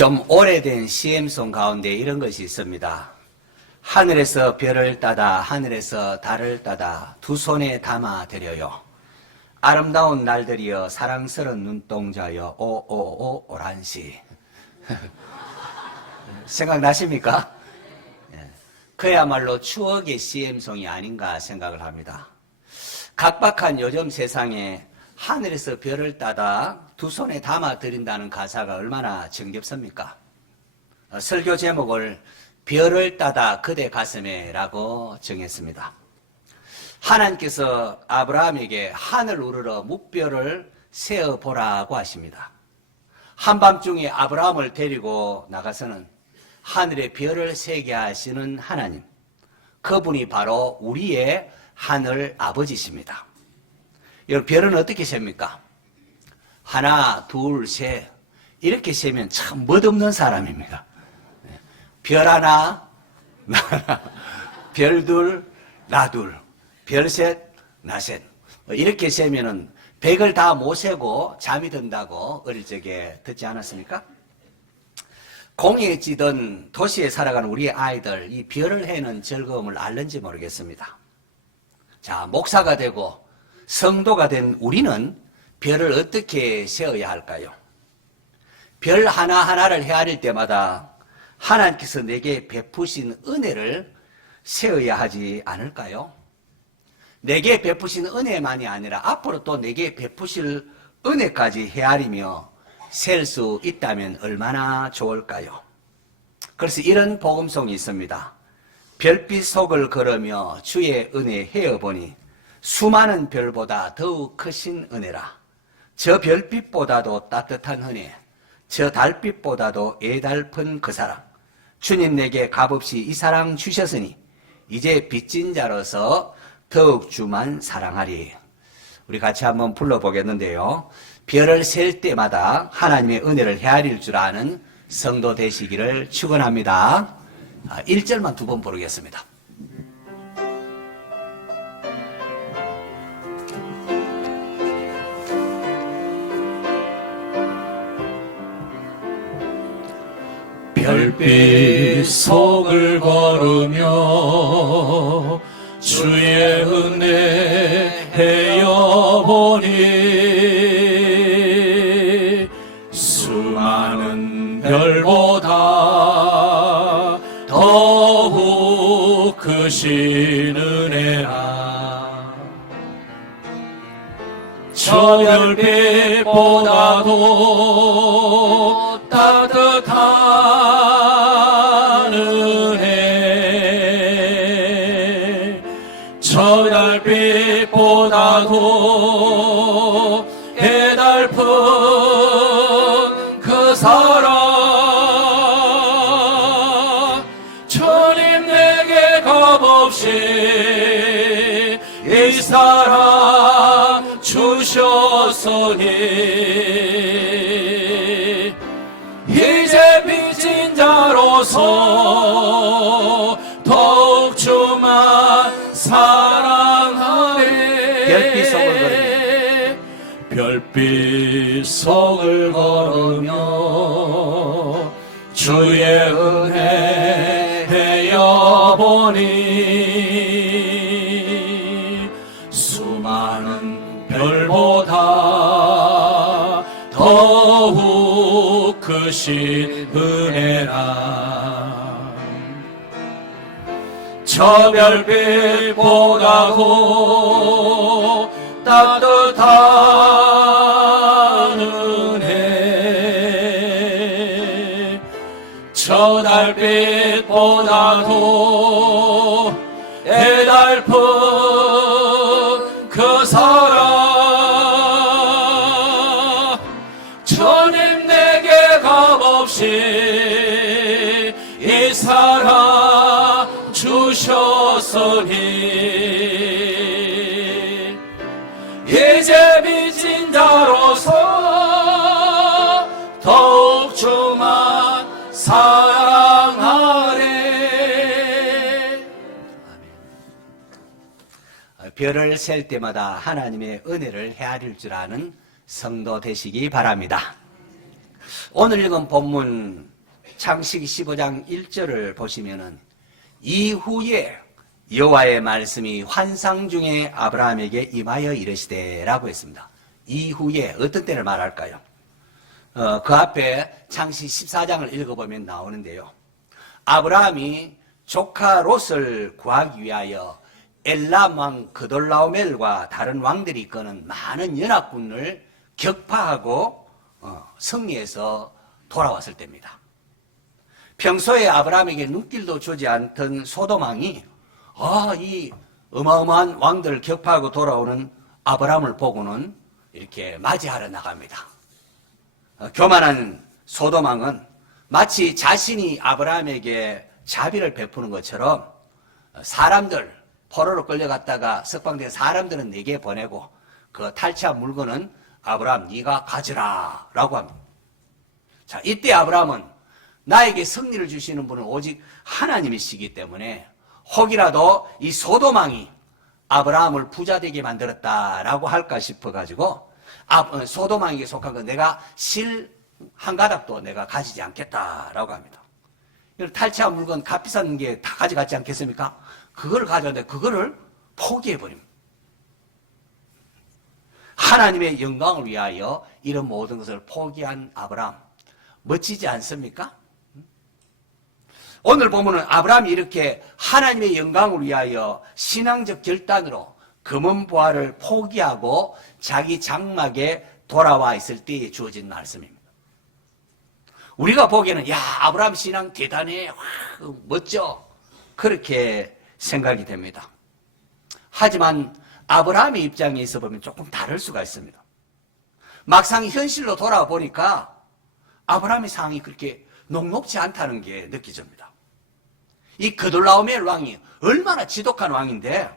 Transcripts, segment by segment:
좀 오래된 CM송 가운데 이런 것이 있습니다. 하늘에서 별을 따다 하늘에서 달을 따다 두 손에 담아 드려요. 아름다운 날들이여 사랑스러운 눈동자여 오오오 오란시. 생각나십니까? 그야말로 추억의 CM송이 아닌가 생각을 합니다. 각박한 요즘 세상에 하늘에서 별을 따다 두 손에 담아 드린다는 가사가 얼마나 정겹습니까? 설교 제목을 별을 따다 그대 가슴에 라고 정했습니다. 하나님께서 아브라함에게 하늘 우러러 묵별을 세어보라고 하십니다. 한밤중에 아브라함을 데리고 나가서는 하늘에 별을 세게 하시는 하나님, 그분이 바로 우리의 하늘 아버지십니다. 여러분, 별은 어떻게 셉니까? 하나, 둘, 셋 이렇게 세면 참 멋없는 사람입니다. 별 하나, 나 하나, 별 둘, 나 둘, 별 셋, 나 셋 이렇게 세면은 100을 다 못 세고 잠이 든다고 어릴 적에 듣지 않았습니까? 공해지던 도시에 살아가는 우리 아이들 이 별을 해는 즐거움을 알는지 모르겠습니다. 자, 목사가 되고 성도가 된 우리는 별을 어떻게 세어야 할까요? 별 하나하나를 헤아릴 때마다 하나님께서 내게 베푸신 은혜를 세어야 하지 않을까요? 내게 베푸신 은혜만이 아니라 앞으로 또 내게 베푸실 은혜까지 헤아리며 셀 수 있다면 얼마나 좋을까요? 그래서 이런 복음송이 있습니다. 별빛 속을 걸으며 주의 은혜 헤어보니 수많은 별보다 더욱 크신 은혜라. 저 별빛보다도 따뜻한 은혜, 저 달빛보다도 애달픈 그 사랑. 주님 내게 값없이 이 사랑 주셨으니 이제 빚진 자로서 더욱 주만 사랑하리. 우리 같이 한번 불러보겠는데요. 별을 셀 때마다 하나님의 은혜를 헤아릴 줄 아는 성도 되시기를 축원합니다. 1절만 두 번 부르겠습니다. 별빛 속을 걸으며 주의 은혜 헤어보니 수많은 별보다 더욱 크신 은혜라. 저 별빛보다도 따뜻한 은혜, 저 달빛보다도 애달픈 그 사랑. 주님 내게 값없이 이 사랑 주셨으니 이제 빚진 자로서 더욱 주만 사랑하네. 별빛 속을 걸으며 주의 은혜 헤어보니 수많은 별보다 더욱 크신 은혜라. 저 별빛보다도 따뜻한 은혜, 저 달빛보다도 애달픈 그 사랑. 주님 내게 값없이 이 사랑 주셨으니 이제 빚진 자로서 더욱 주만 사랑하네. 별을 셀 때마다 하나님의 은혜를 헤아릴 줄 아는 성도 되시기 바랍니다. 오늘 읽은 본문 창세기 15장 1절을 보시면은 이후에 여호와의 말씀이 환상 중에 아브라함에게 임하여 이르시되라고 했습니다. 이후에 어떤 때를 말할까요? 그 앞에 창세기 14장을 읽어보면 나오는데요. 아브라함이 조카 롯을 구하기 위하여 엘람 왕 그돌라오멜과 다른 왕들이 이끄는 많은 연합군을 격파하고 승리해서 돌아왔을 때입니다. 평소에 아브라함에게 눈길도 주지 않던 소돔 왕이 이 어마어마한 왕들을 격파하고 돌아오는 아브라함을 보고는 이렇게 맞이하러 나갑니다. 교만한 소돔 왕은 마치 자신이 아브라함에게 자비를 베푸는 것처럼 사람들, 포로로 끌려갔다가 석방된 사람들은 내게 보내고 그 탈취한 물건은 아브라함 네가 가져라 라고 합니다. 자, 이때 아브라함은 나에게 승리를 주시는 분은 오직 하나님이시기 때문에 혹이라도 이 소돔 왕이 아브라함을 부자되게 만들었다라고 할까 싶어가지고 소돔 왕에게 속한 건 내가 실 한 가닥도 내가 가지지 않겠다라고 합니다. 탈취한 물건 값 비싼 게 다 가져갔지 않겠습니까? 그걸 가져왔는데 그거를 포기해버립니다. 하나님의 영광을 위하여 이런 모든 것을 포기한 아브라함 멋지지 않습니까? 오늘 보면은 아브라함이 이렇게 하나님의 영광을 위하여 신앙적 결단으로 금은 보화를 포기하고 자기 장막에 돌아와 있을 때에 주어진 말씀입니다. 우리가 보기에는 아브라함 신앙 대단해, 멋져 그렇게 생각이 됩니다. 하지만 아브라함의 입장에 있어 보면 조금 다를 수가 있습니다. 막상 현실로 돌아와 보니까 아브라함의 상황이 그렇게 녹록지 않다는 게 느껴집니다. 이 그돌라오멜 왕이 얼마나 지독한 왕인데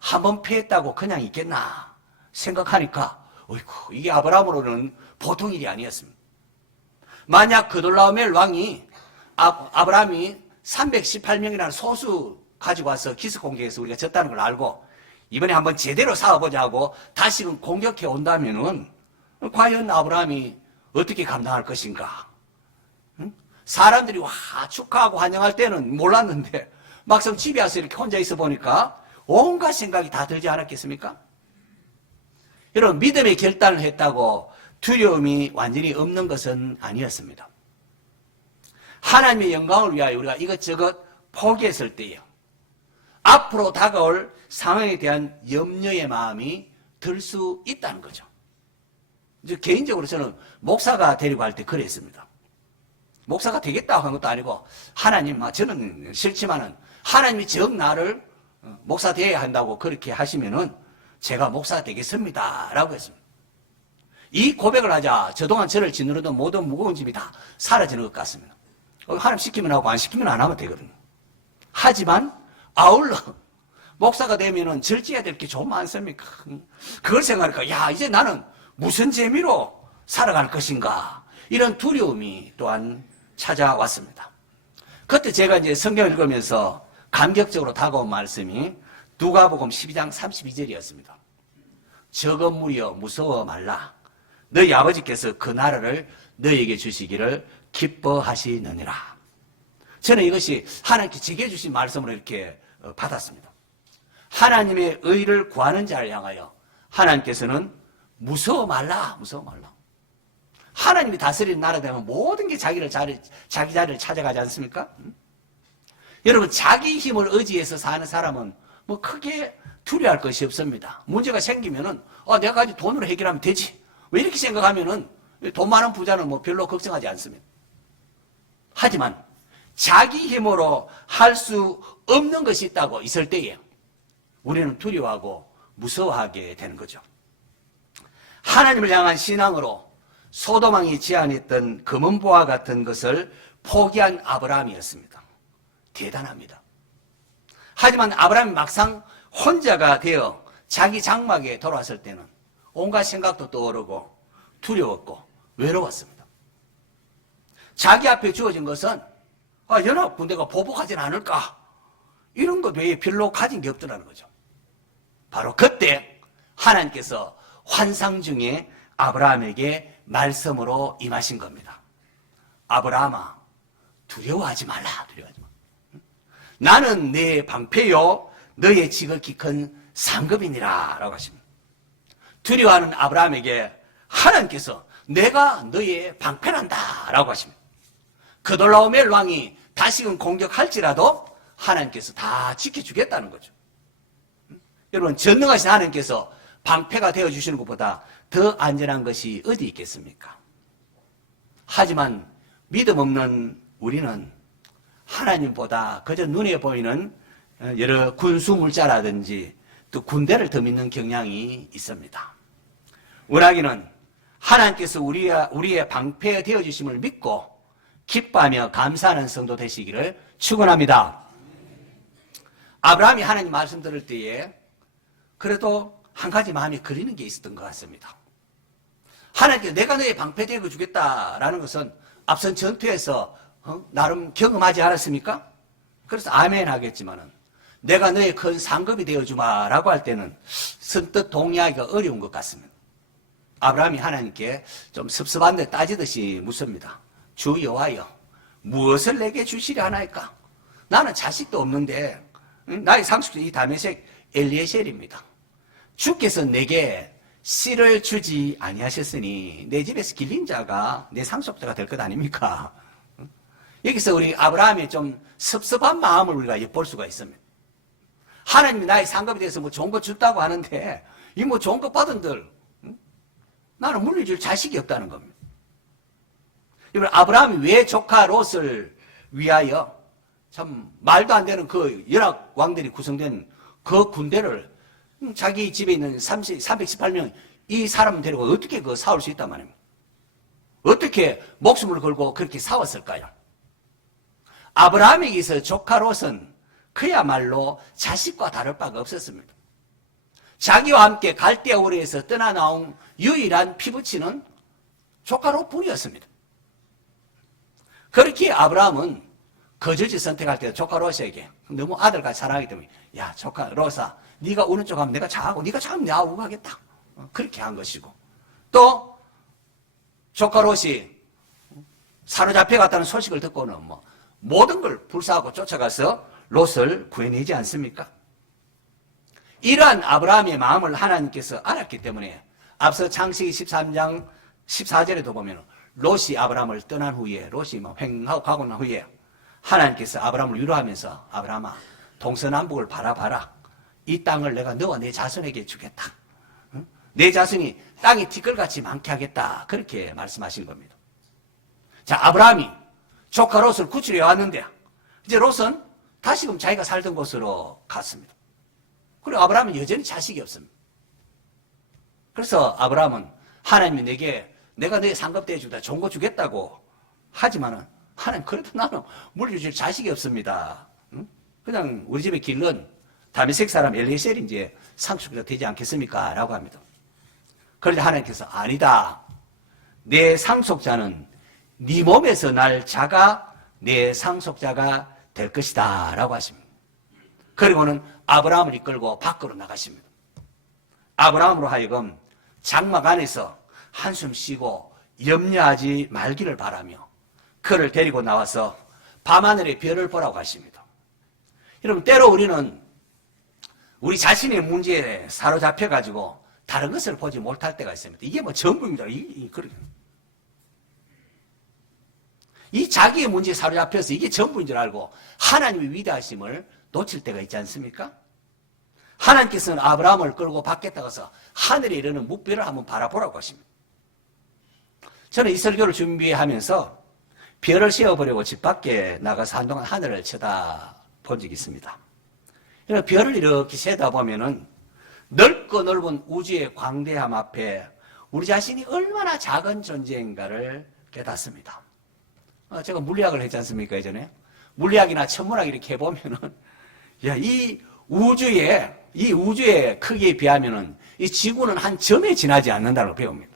한번 패했다고 그냥 있겠나 생각하니까 어이구, 이게 아브라함으로는 보통 일이 아니었습니다. 만약 그돌라오멜 왕이 아브라함이 318명이라는 소수 가지고 와서 기습 공격해서 우리가 졌다는 걸 알고 이번에 한번 제대로 싸워보자 하고 다시금 공격해 온다면은 과연 아브라함이 어떻게 감당할 것인가? 사람들이 축하하고 환영할 때는 몰랐는데 막상 집에 와서 이렇게 혼자 있어 보니까 온갖 생각이 다 들지 않았겠습니까? 여러분, 믿음의 결단을 했다고 두려움이 완전히 없는 것은 아니었습니다. 하나님의 영광을 위하여 우리가 이것저것 포기했을 때요, 앞으로 다가올 상황에 대한 염려의 마음이 들 수 있다는 거죠. 이제 개인적으로 저는 목사가 데리고 할 때 그랬습니다. 목사가 되겠다고 한 것도 아니고 하나님, 저는 싫지만은 하나님이 정 나를 목사 되어야 한다고 그렇게 하시면은 제가 목사가 되겠습니다 라고 했습니다. 이 고백을 하자 저동안 저를 짓누르던 모든 무거운 짐이 다 사라지는 것 같습니다. 하나님 시키면 하고 안 시키면 안 하면 되거든요. 하지만 아울러 목사가 되면은 절제해야 될 게 좀 많습니까? 그걸 생각하니까 이제 나는 무슨 재미로 살아갈 것인가, 이런 두려움이 또한 찾아왔습니다. 그때 제가 이제 성경을 읽으면서 감격적으로 다가온 말씀이 누가복음 12장 32절이었습니다. 적은무리여 무서워 말라. 너희 아버지께서 그 나라를 너희에게 주시기를 기뻐하시느니라. 저는 이것이 하나님께 제게 주신 말씀으로 이렇게 받았습니다. 하나님의 의를 구하는 자를 향하여 하나님께서는 무서워 말라, 무서워 말라. 하나님이 다스리는 나라 되면 모든 게 자기 자리를 찾아가지 않습니까? 여러분, 자기 힘을 의지해서 사는 사람은 뭐 크게 두려워할 것이 없습니다. 문제가 생기면은 내가 가지고 돈으로 해결하면 되지, 왜 이렇게 생각하면은 돈 많은 부자는 뭐 별로 걱정하지 않습니다. 하지만 자기 힘으로 할 수 없는 것이 있다고 있을 때에 우리는 두려워하고 무서워하게 되는 거죠. 하나님을 향한 신앙으로 소돔 왕이 제안했던 금은 보화 같은 것을 포기한 아브라함이었습니다. 대단합니다. 하지만 아브라함이 막상 혼자가 되어 자기 장막에 돌아왔을 때는 온갖 생각도 떠오르고 두려웠고 외로웠습니다. 자기 앞에 주어진 것은 연합군대가 보복하진 않을까, 이런 것 외에 별로 가진 게 없더라는 거죠. 바로 그때 하나님께서 환상 중에 아브라함에게 말씀으로 임하신 겁니다. 아브라함아, 두려워하지 말라. 두려워하지 말라. 나는 내 방패요 너의 지극히 큰 상급이니라 라고 하십니다. 두려워하는 아브라함에게 하나님께서 내가 너의 방패란다 라고 하십니다. 그돌라오멜 왕이 다시금 공격할지라도 하나님께서 다 지켜주겠다는 거죠. 여러분, 전능하신 하나님께서 방패가 되어주시는 것보다 더 안전한 것이 어디 있겠습니까? 하지만 믿음 없는 우리는 하나님보다 그저 눈에 보이는 여러 군수물자라든지 또 군대를 더 믿는 경향이 있습니다. 원하기는 하나님께서 우리의 방패 되어주심을 믿고 기뻐하며 감사하는 성도 되시기를 축원합니다. 아브라함이 하나님 말씀 들을 때에 그래도 한 가지 마음에 그리는 게 있었던 것 같습니다. 하나님께서 내가 너의 방패 되어 주겠다라는 것은 앞선 전투에서 나름 경험하지 않았습니까? 그래서 아멘 하겠지만은 내가 너의 큰 상급이 되어주마라고 할 때는 선뜻 동의하기가 어려운 것 같습니다. 아브라함이 하나님께 좀 섭섭한데 따지듯이 묻습니다. 주 여호와여, 무엇을 내게 주시려 하나이까? 나는 자식도 없는데 나의 상속자 이 다메섹 엘리에셀입니다. 주께서 내게 씨를 주지 아니하셨으니 내 집에서 길린 자가 내 상속자가 될 것 아닙니까? 여기서 우리 아브라함의 좀 섭섭한 마음을 우리가 엿볼 수가 있습니다. 하나님이 나의 상급에 대해서 뭐 좋은 거 줬다고 하는데 이 뭐 좋은 거 받은들 나는 물려줄 자식이 없다는 겁니다. 여러분, 아브라함이 왜 조카 롯을 위하여 참 말도 안 되는 그 열악 왕들이 구성된 그 군대를 자기 집에 있는 318명 이 사람 데리고 어떻게 그 싸울 수 있단 말입니까? 어떻게 목숨을 걸고 그렇게 싸웠을까요? 아브라함에게서 조카 롯은 그야말로 자식과 다를 바가 없었습니다. 자기와 함께 갈대아 우르에서 떠나 나온 유일한 피부치는 조카 롯뿐이었습니다. 그렇게 아브라함은 거절지 선택할 때 조카 롯에게 너무 아들같이 사랑하기 때문에 야 조카 롯아 네가 오른쪽 하면 내가 좌하고 네가 좌하면 내가 우고 하겠다. 그렇게 한 것이고 또 조카 롯이 사로잡혀갔다는 소식을 듣고는 뭐 모든 걸 불사하고 쫓아가서 롯을 구해내지 않습니까? 이러한 아브라함의 마음을 하나님께서 알았기 때문에 앞서 창세기 13장 14절에도 보면 롯이 아브라함을 떠난 후에 롯이 뭐 횡하고 가고 난 후에 하나님께서 아브라함을 위로하면서 아브라함아 동서남북을 바라봐라. 이 땅을 내가 너와 내 자손에게 주겠다. 내 자손이 땅이 티끌같이 많게 하겠다. 그렇게 말씀하신 겁니다. 자, 아브라함이 조카 롯을 구출해 왔는데 이제 롯은 다시금 자기가 살던 곳으로 갔습니다. 그리고 아브라함은 여전히 자식이 없습니다. 그래서 아브라함은 하나님이 내가 너의 상급대에 주다 좋은 거 주겠다고 하지만은 하나님 그래도 나는 물려줄 자식이 없습니다. 그냥 우리 집에 길른 다메섹 사람 엘리에셀이 이제 상속자 되지 않겠습니까? 라고 합니다. 그런데 하나님께서 아니다. 내 상속자는 네 몸에서 날 자가 내 상속자가 될 것이다. 라고 하십니다. 그리고는 아브라함을 이끌고 밖으로 나가십니다. 아브라함으로 하여금 장막 안에서 한숨 쉬고 염려하지 말기를 바라며 그를 데리고 나와서 밤하늘의 별을 보라고 하십니다. 여러분, 때로 우리는 우리 자신의 문제에 사로잡혀가지고 다른 것을 보지 못할 때가 있습니다. 이게 뭐 전부입니다. 이 자기의 문제에 사로잡혀서 이게 전부인 줄 알고 하나님의 위대하심을 놓칠 때가 있지 않습니까? 하나님께서는 아브라함을 끌고 밖에 나가서 하늘에 이르는 묵별을 한번 바라보라고 하십니다. 저는 이 설교를 준비하면서 별을 세워보려고 집 밖에 나가서 한동안 하늘을 쳐다본 적이 있습니다. 별을 이렇게 세다보면은 넓고 넓은 우주의 광대함 앞에 우리 자신이 얼마나 작은 존재인가를 깨닫습니다. 제가 물리학을 했지 않습니까, 예전에? 물리학이나 천문학 이렇게 해보면은, 야, 이 우주의 크기에 비하면은 이 지구는 한 점에 지나지 않는다고 배웁니다.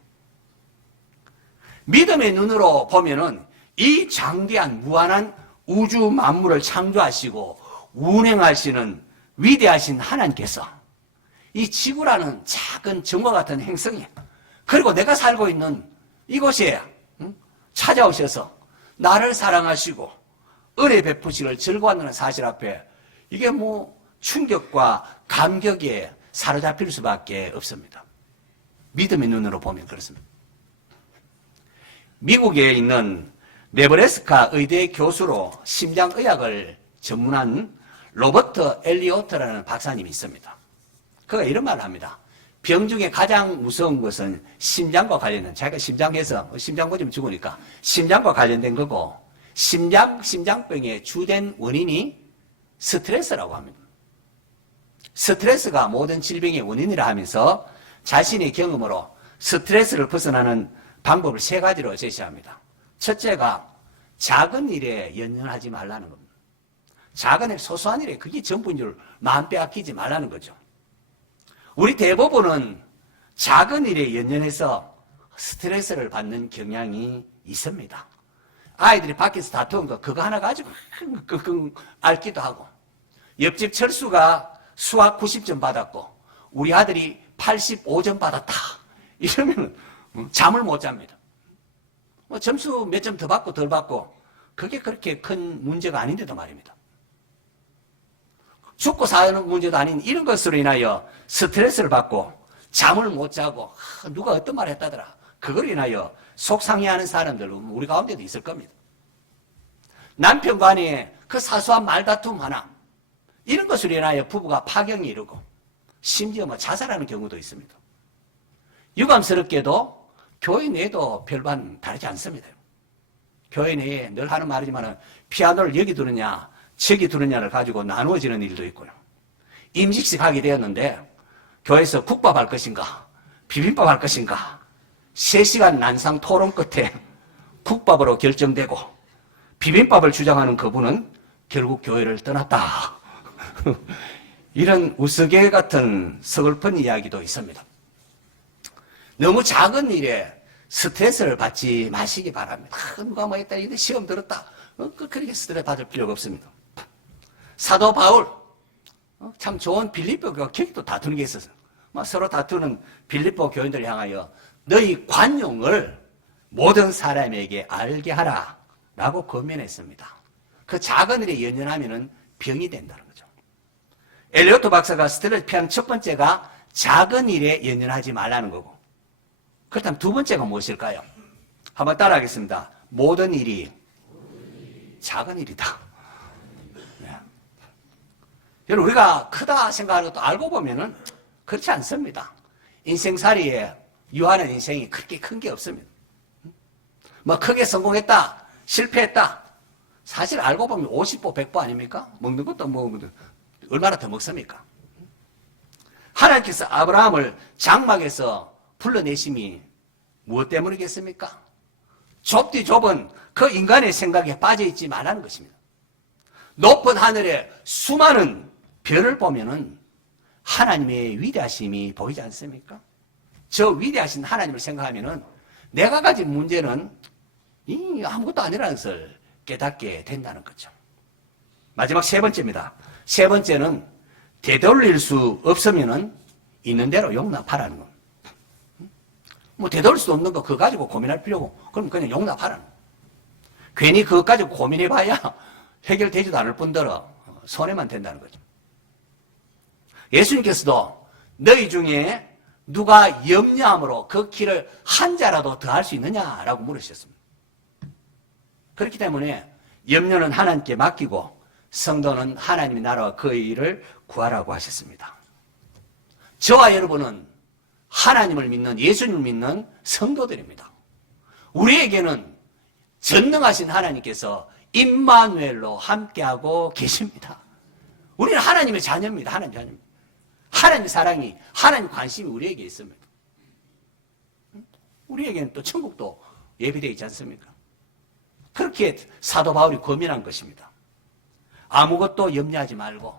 믿음의 눈으로 보면은 이 장대한 무한한 우주 만물을 창조하시고 운행하시는 위대하신 하나님께서 이 지구라는 작은 점과 같은 행성에 그리고 내가 살고 있는 이곳에 찾아오셔서 나를 사랑하시고 은혜 베푸시를 즐거워하는 사실 앞에 이게 뭐 충격과 감격에 사로잡힐 수밖에 없습니다. 믿음의 눈으로 보면 그렇습니다. 미국에 있는 네브래스카 의대 교수로 심장의학을 전문한 로버트 엘리오트라는 박사님이 있습니다. 그가 이런 말을 합니다. 병 중에 가장 무서운 것은 심장과 관련된, 자기가 심장에서 심장 고지면 죽으니까 심장과 관련된 거고, 심장병의 주된 원인이 스트레스라고 합니다. 스트레스가 모든 질병의 원인이라 하면서 자신의 경험으로 스트레스를 벗어나는 방법을 3가지로 제시합니다. 첫째가 작은 일에 연연하지 말라는 겁니다. 작은 일, 소소한 일에 그게 전부인 줄 마음 빼앗기지 말라는 거죠. 우리 대부분은 작은 일에 연연해서 스트레스를 받는 경향이 있습니다. 아이들이 밖에서 다투는 거 그거 하나 가지고 끙끙 앓기도 하고, 옆집 철수가 수학 90점 받았고 우리 아들이 85점 받았다 이러면 잠을 못 잡니다. 뭐 점수 몇 점 더 받고 덜 받고 그게 그렇게 큰 문제가 아닌데도 말입니다. 죽고 사는 문제도 아닌 이런 것으로 인하여 스트레스를 받고 잠을 못 자고 누가 어떤 말 했다더라 그걸 인하여 속상해하는 사람들 우리 가운데도 있을 겁니다. 남편 간에 그 사소한 말다툼 하나 이런 것으로 인하여 부부가 파경이 이르고 심지어 뭐 자살하는 경우도 있습니다. 유감스럽게도 교회 내에도 별반 다르지 않습니다. 교회 내에 늘 하는 말이지만 피아노를 여기 두느냐 저기 두느냐를 가지고 나누어지는 일도 있고요. 임직식 하게 되었는데 교회에서 국밥 할 것인가 비빔밥 할 것인가 3시간 난상 토론 끝에 국밥으로 결정되고 비빔밥을 주장하는 그분은 결국 교회를 떠났다. 이런 우스개 같은 서글픈 이야기도 있습니다. 너무 작은 일에 스트레스를 받지 마시기 바랍니다. 누가 뭐 했다, 이제 시험 들었다. 그렇게 스트레스 받을 필요가 없습니다. 사도 바울, 참 좋은 빌립보 교회가 또 다투는 게 있어서 서로 다투는 빌립보 교인들을 향하여 너희 관용을 모든 사람에게 알게 하라 라고 권면했습니다. 그 작은 일에 연연하면 병이 된다는 거죠. 엘리오트 박사가 스트레스 피하는 첫 번째가 작은 일에 연연하지 말라는 거고, 그렇다면 두 번째가 무엇일까요? 한번 따라하겠습니다. 모든 일이 작은 일이다. 네. 여러분, 우리가 크다 생각하는 것도 알고 보면은 그렇지 않습니다. 인생살이에 유하는 인생이 그렇게 큰 게 없습니다. 뭐 크게 성공했다, 실패했다. 사실 알고 보면 50보, 100보 아닙니까? 먹는 것도 먹으면 얼마나 더 먹습니까? 하나님께서 아브라함을 장막에서 불러내심이 무엇 때문이겠습니까? 좁디 좁은 그 인간의 생각에 빠져있지 말라는 것입니다. 높은 하늘에 수많은 별을 보면은 하나님의 위대하심이 보이지 않습니까? 저 위대하신 하나님을 생각하면은 내가 가진 문제는 아무것도 아니라는 것을 깨닫게 된다는 거죠. 마지막 3번째입니다. 3번째는 되돌릴 수 없으면은 있는 대로 용납하라는 것. 뭐 되돌릴 수 없는 거 그거 가지고 고민할 필요고 그럼 그냥 용납하라는 것. 괜히 그것 가지고 고민해봐야 해결되지도 않을 뿐더러 손해만 된다는 거죠. 예수님께서도 너희 중에 누가 염려함으로 그 길을 한 자라도 더 할 수 있느냐라고 물으셨습니다. 그렇기 때문에 염려는 하나님께 맡기고 성도는 하나님의 나라와 그의 일을 구하라고 하셨습니다. 저와 여러분은 하나님을 믿는, 예수님을 믿는 성도들입니다. 우리에게는 전능하신 하나님께서 임마누엘로 함께하고 계십니다. 우리는 하나님의 자녀입니다. 하나님의 자녀입니다. 하나님의 사랑이, 하나님의 관심이 우리에게 있습니다. 우리에게는 또 천국도 예비되어 있지 않습니까? 그렇게 사도 바울이 권면한 것입니다. 아무것도 염려하지 말고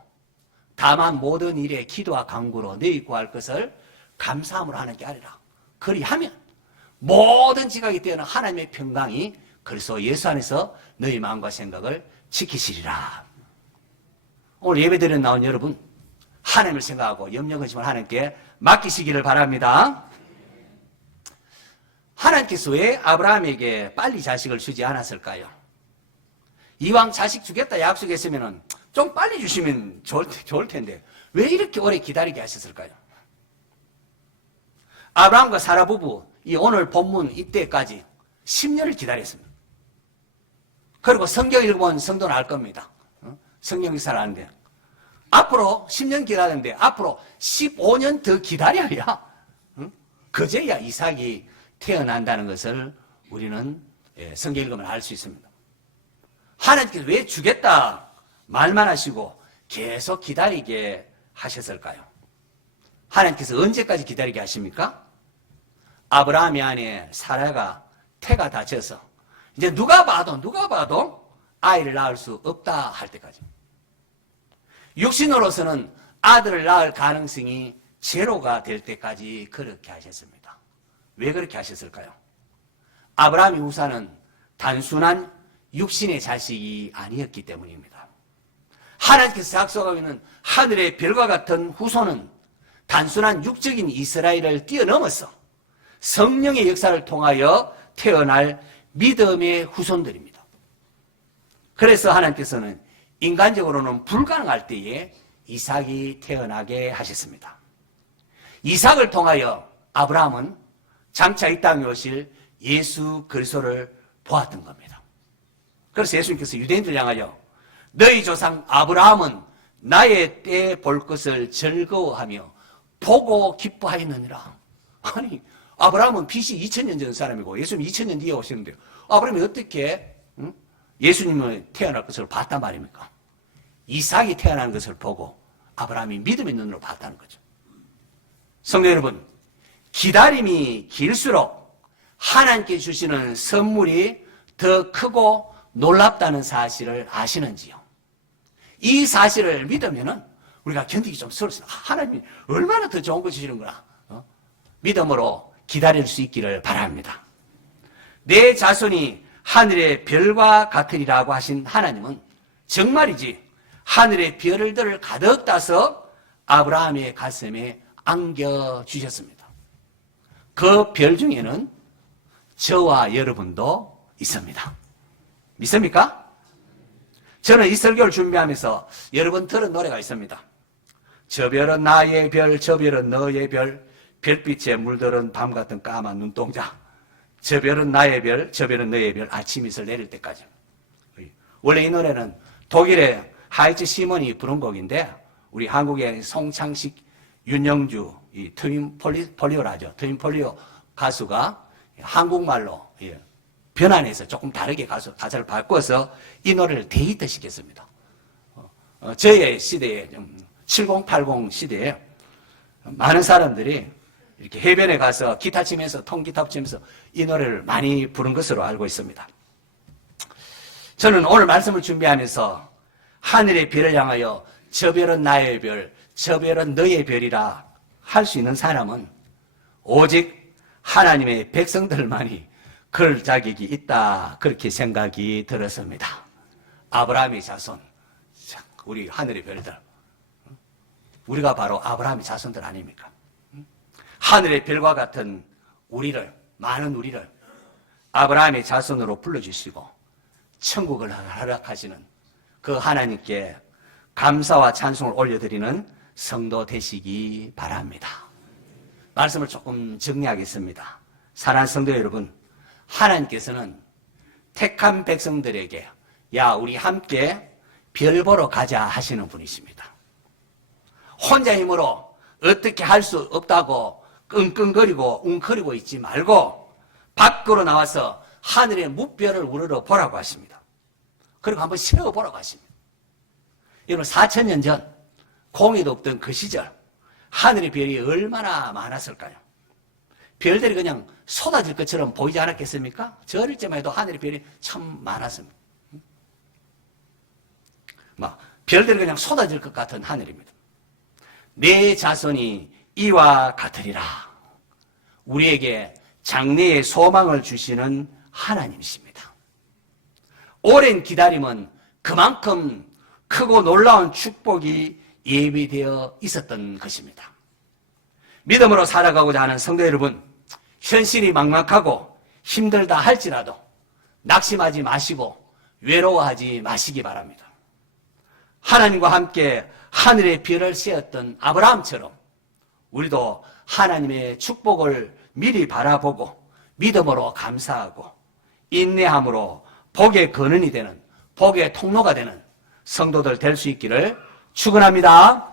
다만 모든 일에 기도와 간구로 너희 구할 것을 감사함으로 하나님께 아뢰라. 그리하면 모든 지각이 되는 하나님의 평강이 그리스도 예수 안에서 너희 마음과 생각을 지키시리라. 오늘 예배드리는 나온 여러분, 하나님을 생각하고 염려 근심을 하나님께 맡기시기를 바랍니다. 하나님께서 왜 아브라함에게 빨리 자식을 주지 않았을까요? 이왕 자식 주겠다 약속했으면 좀 빨리 주시면 좋을 텐데 왜 이렇게 오래 기다리게 하셨을까요? 아브라함과 사라 부부 이 오늘 본문 이때까지 10년을 기다렸습니다. 그리고 성경 읽으면 성도는 알 겁니다. 성경이 잘 아는데 앞으로 10년 기다렸는데 앞으로 15년 더 기다려야 그제야 이삭이 태어난다는 것을 우리는 성경 읽으면 알 수 있습니다. 하나님께서 왜 주겠다 말만 하시고 계속 기다리게 하셨을까요? 하나님께서 언제까지 기다리게 하십니까? 아브라함의 아내 사라가 태가 다쳐서 이제 누가 봐도 아이를 낳을 수 없다 할 때까지. 육신으로서는 아들을 낳을 가능성이 제로가 될 때까지 그렇게 하셨습니다. 왜 그렇게 하셨을까요? 아브라함의 후사는 단순한 육신의 자식이 아니었기 때문입니다. 하나님께서 약속하고 있는 하늘의 별과 같은 후손은 단순한 육적인 이스라엘을 뛰어넘어서 성령의 역사를 통하여 태어날 믿음의 후손들입니다. 그래서 하나님께서는 인간적으로는 불가능할 때에 이삭이 태어나게 하셨습니다. 이삭을 통하여 아브라함은 장차 이 땅에 오실 예수 그리스도를 보았던 겁니다. 그래서 예수님께서 유대인들 향하여 너희 조상 아브라함은 나의 때에 볼 것을 즐거워하며 보고 기뻐하였느니라. 아니 아브라함은 BC 2000년 전 사람이고 예수님 2000년 뒤에 오시는데 아브라함이 어떻게 예수님을 태어날 것을 봤단 말입니까? 이삭이 태어나는 것을 보고 아브라함이 믿음의 눈으로 봤다는 거죠. 성도 여러분, 기다림이 길수록 하나님께 주시는 선물이 더 크고 놀랍다는 사실을 아시는지요? 이 사실을 믿으면은 우리가 견디기 좀 서럽습니다. 하나님이 얼마나 더 좋은 거 주시는구나. 믿음으로 기다릴 수 있기를 바랍니다. 내 자손이 하늘의 별과 같으리라고 하신 하나님은 정말이지 하늘의 별들을 가득 따서 아브라함의 가슴에 안겨주셨습니다. 그 별 중에는 저와 여러분도 있습니다. 믿습니까? 저는 이 설교를 준비하면서 여러분 들은 노래가 있습니다. 저 별은 나의 별, 저 별은 너의 별, 별빛에 물들은 밤 같은 까만 눈동자. 저 별은 나의 별, 저 별은 너의 별, 아침 이슬 내릴 때까지. 원래 이 노래는 독일의 하이츠 시몬이 부른 곡인데 우리 한국의 송창식, 윤영주, 이 트윈 폴리오라죠. 트윈 폴리오 가수가 한국말로 변환해서 조금 다르게 가사를 바꿔서 이 노래를 데이트 시켰습니다. 저의 시대에 70, 80 시대에 많은 사람들이 이렇게 해변에 가서 기타 치면서 통기타 치면서 이 노래를 많이 부른 것으로 알고 있습니다. 저는 오늘 말씀을 준비하면서 하늘의 별을 향하여 저 별은 나의 별, 저 별은 너의 별이라 할 수 있는 사람은 오직 하나님의 백성들만이 그럴 자격이 있다 그렇게 생각이 들었습니다. 아브라함의 자손, 우리 하늘의 별들, 우리가 바로 아브라함의 자손들 아닙니까? 하늘의 별과 같은 우리를, 많은 우리를 아브라함의 자손으로 불러주시고 천국을 허락하시는 그 하나님께 감사와 찬송을 올려드리는 성도 되시기 바랍니다. 말씀을 조금 정리하겠습니다. 사랑하는 성도 여러분, 하나님께서는 택한 백성들에게 야 우리 함께 별 보러 가자 하시는 분이십니다. 혼자 힘으로 어떻게 할 수 없다고 끙끙거리고 웅크리고 있지 말고 밖으로 나와서 하늘의 무별을 우러러 보라고 하십니다. 그리고 한번 세어보라고 하십니다. 여러분 4000년 전 공해도 없던 그 시절 하늘의 별이 얼마나 많았을까요? 별들이 그냥 쏟아질 것처럼 보이지 않았겠습니까? 저 어릴 때만 해도 하늘의 별이 참 많았습니다. 막 별들이 그냥 쏟아질 것 같은 하늘입니다. 내 자손이 이와 같으리라. 우리에게 장래의 소망을 주시는 하나님이십니다. 오랜 기다림은 그만큼 크고 놀라운 축복이 예비되어 있었던 것입니다. 믿음으로 살아가고자 하는 성도 여러분, 현실이 막막하고 힘들다 할지라도 낙심하지 마시고 외로워하지 마시기 바랍니다. 하나님과 함께 하늘의 별을 세웠던 아브라함처럼 우리도 하나님의 축복을 미리 바라보고 믿음으로 감사하고 인내함으로 복의 근원이 되는 복의 통로가 되는 성도들 될 수 있기를 축원합니다.